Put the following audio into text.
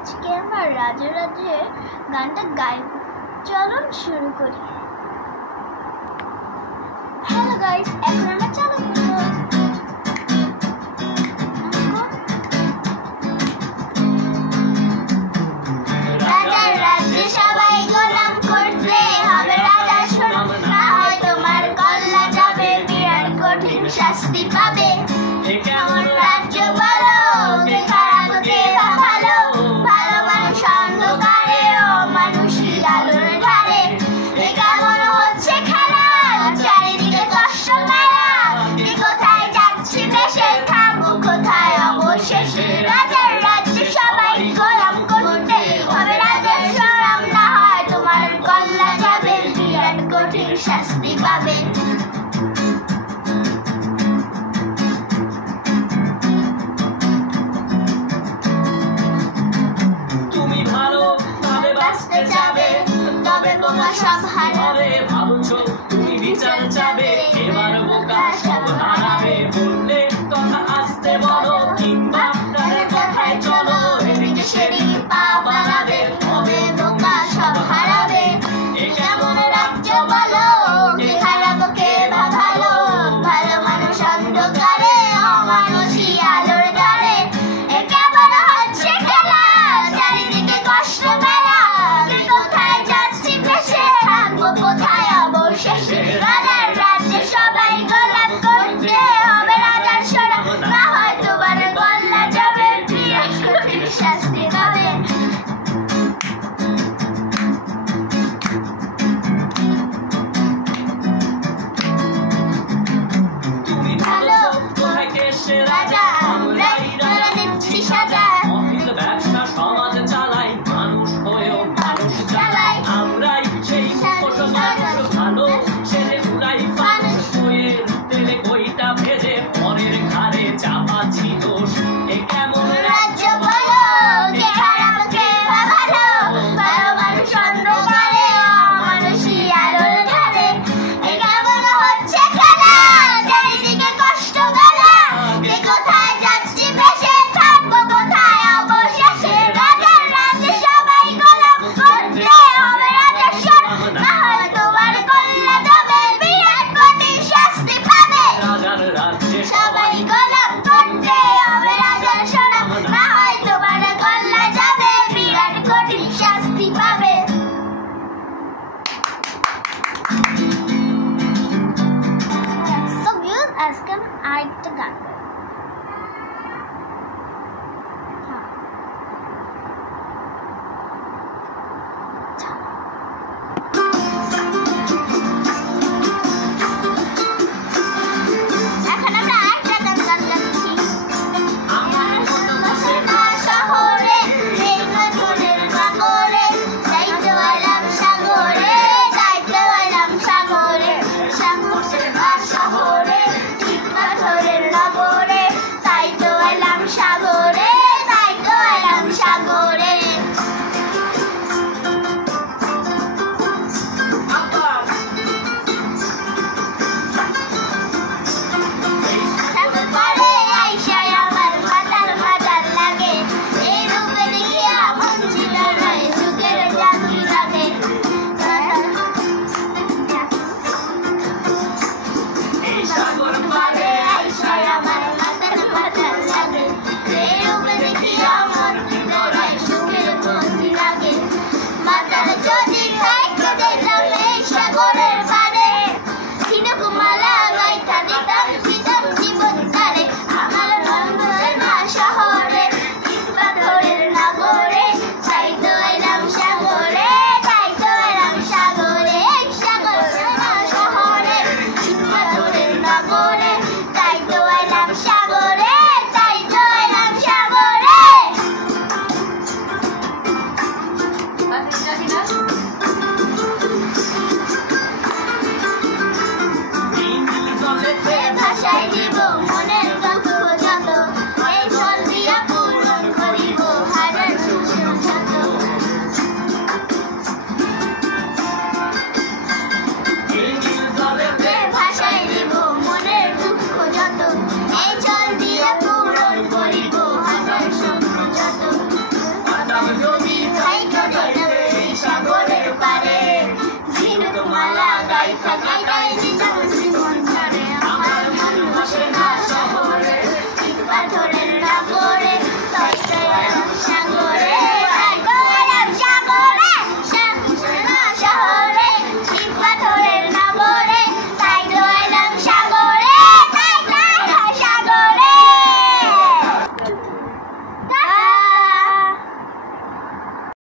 আজকে আমরা রাজরাজ্যের গানটা গাইব। চলুন শুরু করি। হ্যালো গাইস, এখন আমরা চালু করব। রাজার রাজ্যে সবাই গোলাম করতে হবে রাজার শোনাম, না হয় তোমার গলা যাবে, বিরাট কঠিন শাস্তি পাবে। কেমন রাজ্য বলো, কে খারাপ কে ভালো, ভালো মানুষ অন্ধকারে ও মানুষই আলোর ধারে। কেমন হচ্ছে খেলা, চারিদিকে কষ্ট মেলা, কে কোথায় যাচ্ছি দেশে, থাকবো কোথায় অবশেষে। রাজার রাজ্যে সবাই গোলাম করতে হবে রাজার শোনাম, না হয় তোমার গলা যাবে, বিরাট কঠিন শাস্তি পাবে। সব হারাবে ভাবছো, তুমি বিচার চাবে, এবার বোকা সব হারাবে। বললে কথা আসতে বলো, কিংবা তাদের কথায় চলো, এদিকে সেদিকে পা বাড়াবে, তবে বোকা সব হারাবে। এ কেমন রাজ্য বলো, কে খারাপ কে বা ভালো, ভালো মানুষ অন্ধকারে অমানুষই আলোর ধারে। এ কেমন হচ্ছে খেলা, চারিদিকে কষ্ট মেলা, কে কোথায় যাচ্ছি ভেসে, থাকবো কোথায় অবশেষে। রাজার রাজ্যে সবাই গোলাম করতে হবে রাজার শোনাম, না হয় তোমার গলা যাবে, বিরাট কঠিন শাস্তি পাবে। তুমি ভালো কোথায় কেসে রাজা, আমরাই রাজা নিচ্ছি সাজা। অফিস ব্যবসা সমাজ চালাই, মানুষ হয়েও মানুষ চালাই, আমরাই সেই মুখোশ মানুষ ভালো সেজে উড়াই মানুষ হয়ে তেলে কইটা ভেজে পরের ঘাড়ে চাপাচ্ছি দোষ। এ কেমন রাজ্য বলো, কে খারাপ কে বা ভালো, ভালো মানুষ অন্ধকারে অমানুষই আলোর ধারে। এ কেমন হচ্ছে খেলা, চারিদিকে কষ্ট মেলা, কে কোথায় যাচ্ছি ভেসে, থাকবো কোথায় অবশেষে। রাজার রাজ্যে সবাই গোলাম করতে হবে রাজার শোনাম, না হয় তোমার গলা যাবে, বিরাট কঠিন শাস্তি পাবে। রাজার রাজ্যে সবাই গোলাম করতে হবে রাজার শোনাম, না হয় তোমার গলা যাবে, বিরাট কঠিন শাস্তি পাবে। So views আজকে আরেকটা গান গাই। এখন আমরা আরেকটা গান গাচ্ছি। আমার মন বসে না শহরে, এই নগরের নগরে, যাইতে এলাম সাগরে, যাইতে এলাম সাগরে। সাগরে না শহরে, ঠিক পাথরের নগরে, যাইতে এলাম সাগরে, যাইতে এলাম সাগরে। সাগরে আইসায় আমার মাতার মাতার লাগে, এই রূপে দেখিয়া মন ছিল নয়, সুখের জাদু লাগে। এই সাগর পারে আইসায় আমার মাতার মাতার লাগে, এই রূপে দেখিয়া মন ছিল নয়, সুখের বন্দি লাগে। মাতার যদি খাইতে দিতাম এই সাগরের পারে, সিনুকুমালা গাইতা দিতাম দিতাম জীবন তারে। আমার মন বসে না শহরে, ইট পাথরের নগরে, যাইতে এলাম সাগরে, যাইতে এলাম সাগরে। সাগরে না শহরে, ইট পাথরের নগরে, যাইতে এলাম সাগরে, যাইতে এলাম সাগরে। ভাষায় দিব মনের যত যত, এই জল দিয়া সাজাই সাজাই গায়ে যে যেমন জীবন ছাড়ে আমার ভালোবাসে না